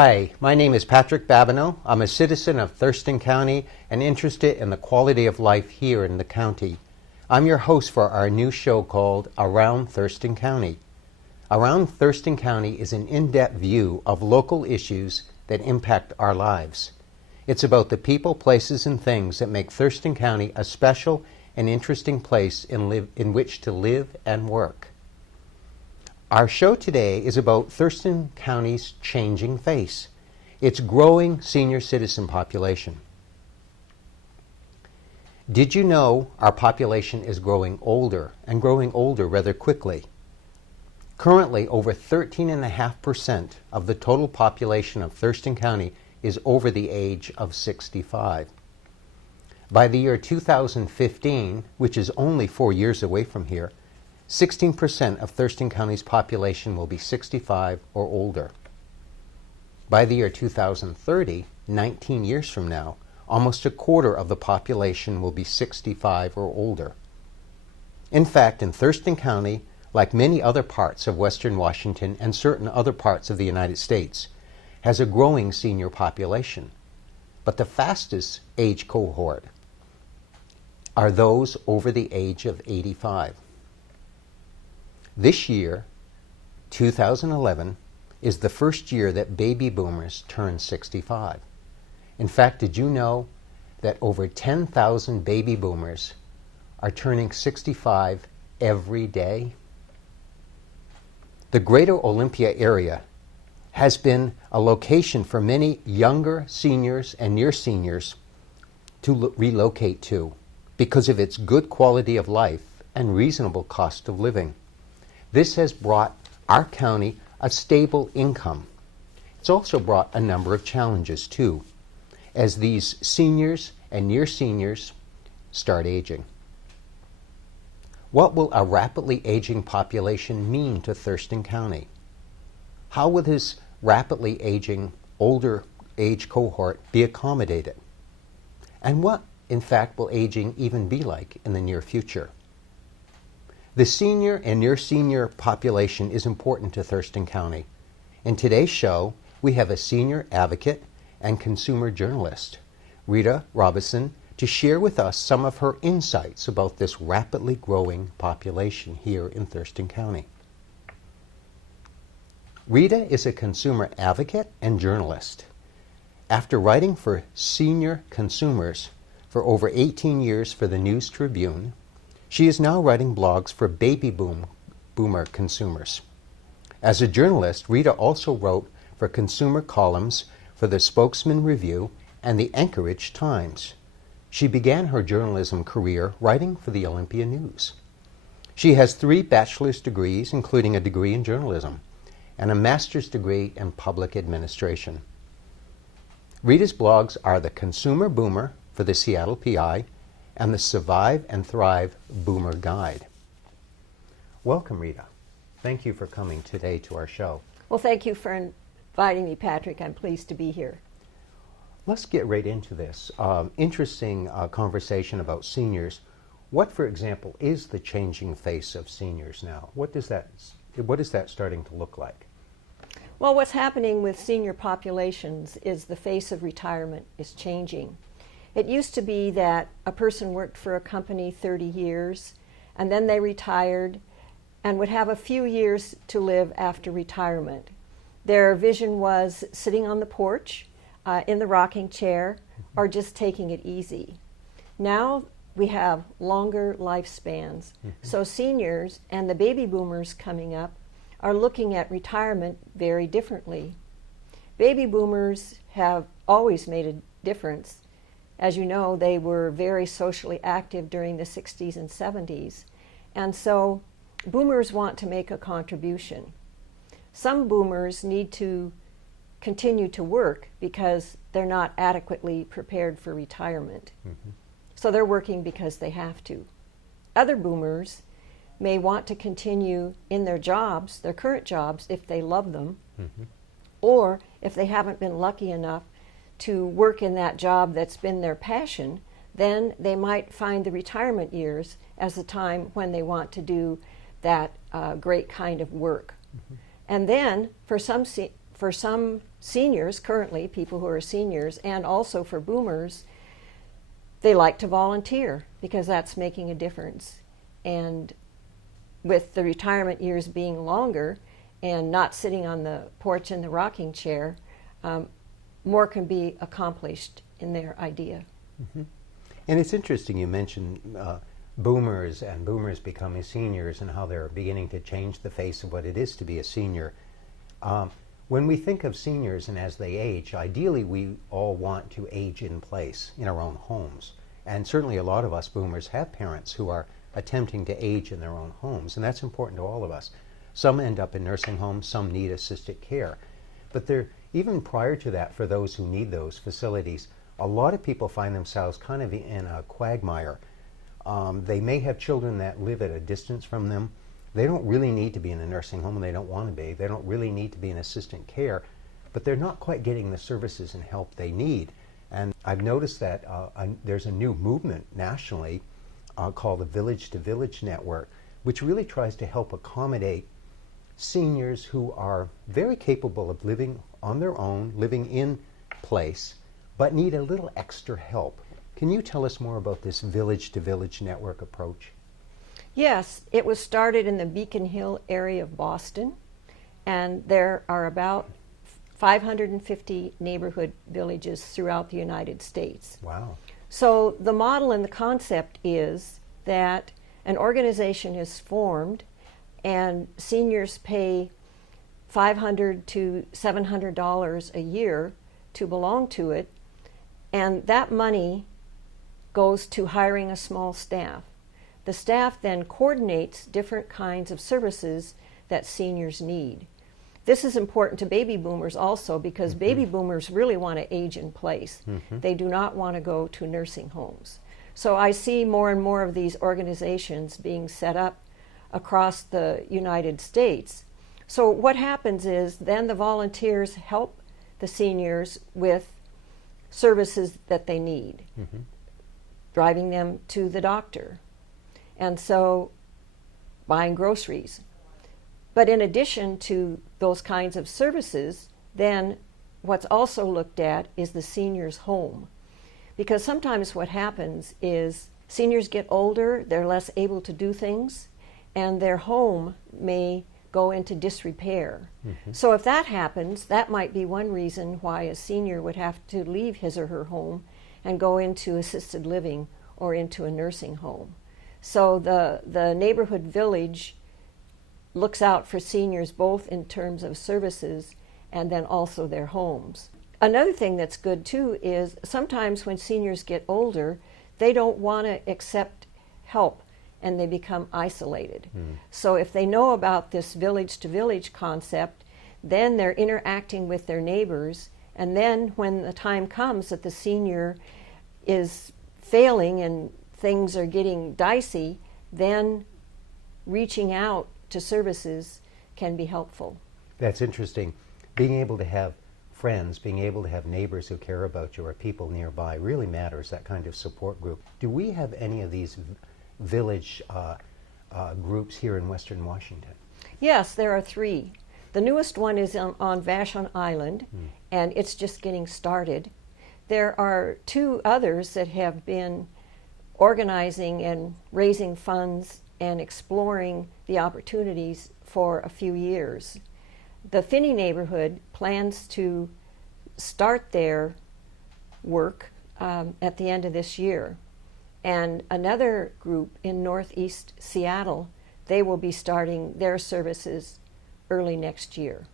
Hi, my name is Patrick Babineau. I'm a citizen of Thurston County and interested in the quality of life here in the county. I'm your host for our new show called Around Thurston County. Around Thurston County is an in-depth view of local issues that impact our lives. It's about the people, places, and things that make Thurston County a special and interesting place in which to live and work. Our show today is about Thurston County's changing face, its growing senior citizen population. Did you know our population is growing older and growing older rather quickly? Currently, over 13.5% of the total population of Thurston County is over the age of 65. By the year 2015, which is only 4 years away from here, 16% of Thurston County's population will be 65 or older. By the year 2030, 19 years from now, almost a quarter of the population will be 65 or older. In fact, in Thurston County, like many other parts of Western Washington and certain other parts of the United States, has a growing senior population. But the fastest age cohort are those over the age of 85. This year, 2011, is the first year that baby boomers turn 65. In fact, did you know that over 10,000 baby boomers are turning 65 every day? The greater Olympia area has been a location for many younger seniors and near seniors to relocate to because of its good quality of life and reasonable cost of living. This has brought our county a stable income. It's also brought a number of challenges too, as these seniors and near seniors start aging. What will a rapidly aging population mean to Thurston County? How will this rapidly aging older age cohort be accommodated? And what, in fact, will aging even be like in the near future? The senior and near senior population is important to Thurston County. In today's show, we have a senior advocate and consumer journalist, Rita Robison, to share with us some of her insights about this rapidly growing population here in Thurston County. Rita is a consumer advocate and journalist. After writing for senior consumers for over 18 years for the News Tribune, she is now writing blogs for baby boomer consumers. As a journalist, Rita also wrote for consumer columns for the Spokesman Review and the Anchorage Times. She began her journalism career writing for the Olympia News. She has 3 bachelor's degrees, including a degree in journalism, and a master's degree in public administration. Rita's blogs are the Consumer Boomer for the Seattle PI and the Survive and Thrive Boomer Guide. Welcome, Rita. Thank you for coming today to our show. Well, thank you for inviting me, Patrick. I'm pleased to be here. Let's get right into this. Interesting conversation about seniors. What, for example, is the changing face of seniors now? What is that starting to look like? Well, what's happening with senior populations is the face of retirement is changing. It used to be that a person worked for a company 30 years and then they retired and would have a few years to live after retirement. Their vision was sitting on the porch, in the rocking chair, or just taking it easy. Now we have longer lifespans. So seniors and the baby boomers coming up are looking at retirement very differently. Baby boomers have always made a difference. As you know, they were very socially active during the 60s and 70s. And so boomers want to make a contribution. Some boomers need to continue to work because they're not adequately prepared for retirement. So they're working because they have to. Other boomers may want to continue in their jobs, their current jobs, if they love them, or if they haven't been lucky enough to work in that job that's been their passion, then they might find the retirement years as the time when they want to do that great kind of work. And then for for some seniors, currently, people who are seniors, and also for boomers, they like to volunteer because that's making a difference. And with the retirement years being longer and not sitting on the porch in the rocking chair, more can be accomplished in their idea. Mm-hmm. And it's interesting you mentioned boomers and boomers becoming seniors and how they're beginning to change the face of what it is to be a senior. When we think of seniors and as they age, ideally we all want to age in place in our own homes. And certainly a lot of us boomers have parents who are attempting to age in their own homes, and that's important to all of us. Some end up in nursing homes, some need assisted care. But even prior to that, for those who need those facilities, a lot of people find themselves kind of in a quagmire. They may have children that live at a distance from them. They don't really need to be in a nursing home, and they don't want to be. They don't really need to be in assistant care, but they're not quite getting the services and help they need. And I've noticed that there's a new movement nationally called the Village to Village Network, which really tries to help accommodate seniors who are very capable of living on their own, living in place, but need a little extra help. Can you tell us more about this Village to Village Network approach? Yes, it was started in the Beacon Hill area of Boston, and there are about 550 neighborhood villages throughout the United States. Wow. So the model and the concept is that an organization is formed and seniors pay $500 to $700 a year to belong to it, and that money goes to hiring a small staff. The staff then coordinates different kinds of services that seniors need. This is important to baby boomers also because baby boomers really want to age in place. They do not want to go to nursing homes. So I see more and more of these organizations being set up across the United States. So what happens is then the volunteers help the seniors with services that they need, driving them to the doctor, and so buying groceries. But in addition to those kinds of services, then what's also looked at is the senior's home. Because sometimes what happens is seniors get older, they're less able to do things, and their home may go into disrepair. So if that happens, that might be one reason why a senior would have to leave his or her home and go into assisted living or into a nursing home. So the neighborhood village looks out for seniors both in terms of services and then also their homes. Another thing that's good too is sometimes when seniors get older, they don't want to accept help and they become isolated. So if they know about this village to village concept, then they're interacting with their neighbors, and then when the time comes that the senior is failing and things are getting dicey, then reaching out to services can be helpful. That's interesting. Being able to have friends, being able to have neighbors who care about you or people nearby really matters, that kind of support group. Do we have any of these village groups here in Western Washington? Yes, there are 3. The newest one is on Vashon Island, and it's just getting started. There are 2 others that have been organizing and raising funds and exploring the opportunities for a few years. The Finney neighborhood plans to start their work at the end of this year. And another group in Northeast Seattle, they will be starting their services early next year.